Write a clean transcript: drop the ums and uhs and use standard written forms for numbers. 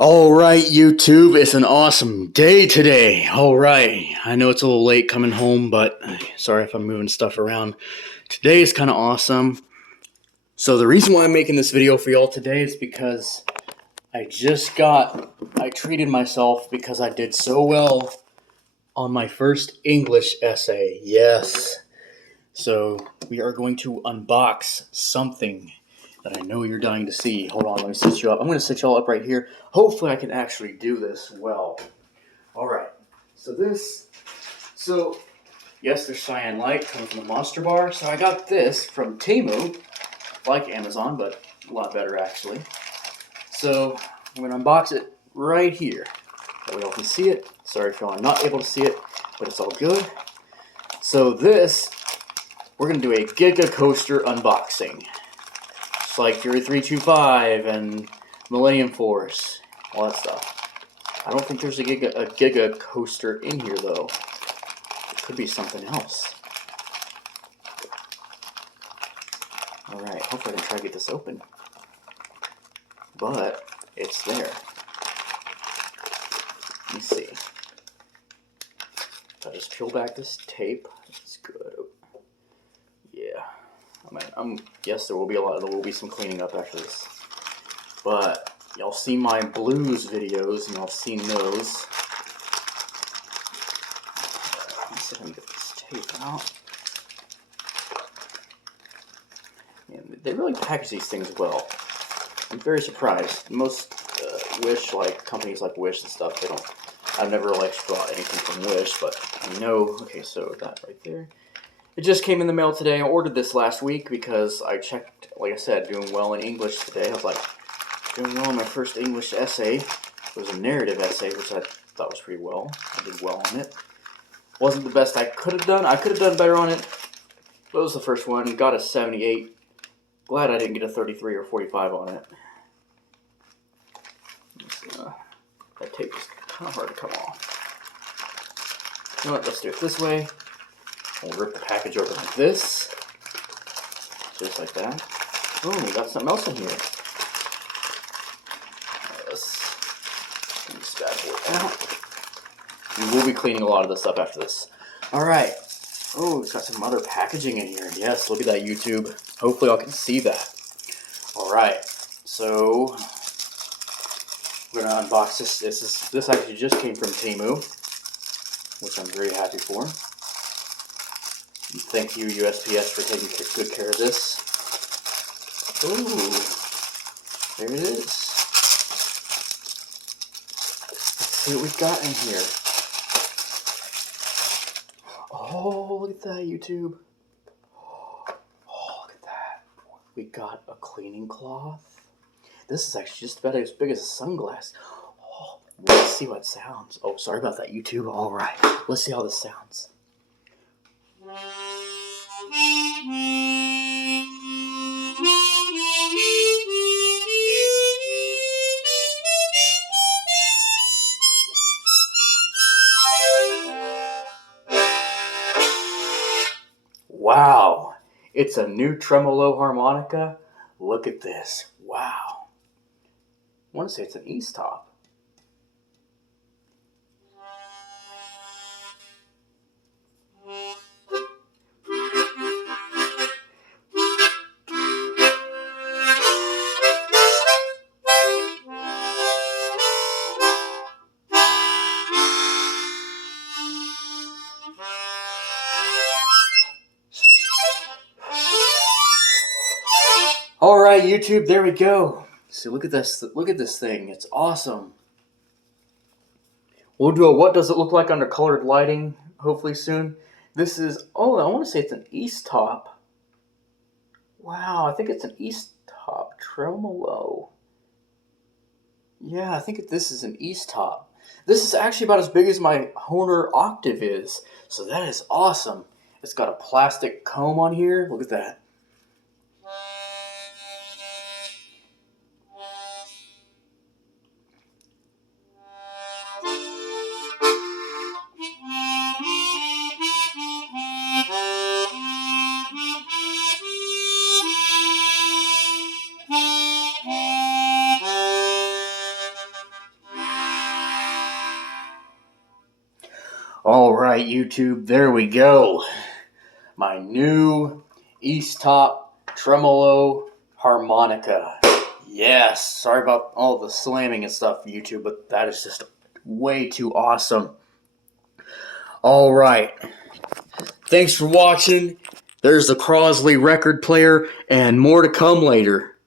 All right, YouTube, it's an awesome day today. All right, I know it's a little late coming home, but sorry if I'm moving stuff around. Today is kind of awesome. So the reason why I'm making this video for y'all today is because I treated myself because I did so well on my first English essay. Yes. So we are going to unbox something that I know you're dying to see. Hold on, let me sit you up. I'm going to sit y'all up right here. Hopefully I can actually do this well. Alright, yes, there's cyan light coming from the Monster Bar. So I got this from Temu, like Amazon, but a lot better actually. So I'm going to unbox it right here. That way y'all can see it. Sorry if y'all are not able to see it, but it's all good. So we're going to do a Giga Coaster unboxing. Just like Fury 325 and Millennium Force, all that stuff. I don't think there's a Giga Coaster in here, though. It could be something else. Alright, hopefully I can try to get this open. But it's there. Let me see. If I just peel back this tape, it's good. Yeah. Yes, there will be some cleaning up after this. But y'all seen my blues videos, and y'all seen those. Let me see if I can get this tape out. And they really package these things well. I'm very surprised. Most companies like Wish and stuff, they don't. I've never bought anything from Wish, but I know. Okay, so that right there. It just came in the mail today. I ordered this last week because I checked, like I said, doing well in English today. I was like, doing well in my first English essay. It was a narrative essay, which I thought was pretty well. I did well on it. Wasn't the best I could have done. I could have done better on it. But it was the first one. Got a 78. Glad I didn't get a 33 or 45 on it. That tape is kind of hard to come off. You know what? Let's do it this way. We'll rip the package open like this. Just like that. Oh, we got something else in here. Let's get this bad boy out. We will be cleaning a lot of this up after this. Alright. Oh, it's got some other packaging in here. Yes, look at that, YouTube. Hopefully y'all can see that. Alright. So we're gonna unbox this. This actually just came from Temu, which I'm very happy for. Thank you, USPS, for taking good care of this. Ooh, there it is. Let's see what we've got in here. Oh, look at that, YouTube. Oh, look at that. We got a cleaning cloth. This is actually just about as big as a sunglass. Oh, let's see what it sounds. Oh, sorry about that, YouTube. All right, let's see how this sounds. Wow, it's a new tremolo harmonica. Look at this. Wow. I want to say it's an East top. All right, YouTube, there we go. So look at this. Look at this thing. It's awesome. We'll do a what does it look like under colored lighting, hopefully soon. This is, oh, I want to say it's an East top. Wow, I think it's an East top tremolo. Yeah, I think this is an East top. This is actually about as big as my Honer Octave is. So that is awesome. It's got a plastic comb on here. Look at that. Alright, YouTube, there we go. My new East Top Tremolo harmonica. Yes, sorry about all the slamming and stuff, YouTube, but that is just way too awesome. Alright, thanks for watching. There's the Crosley record player, and more to come later.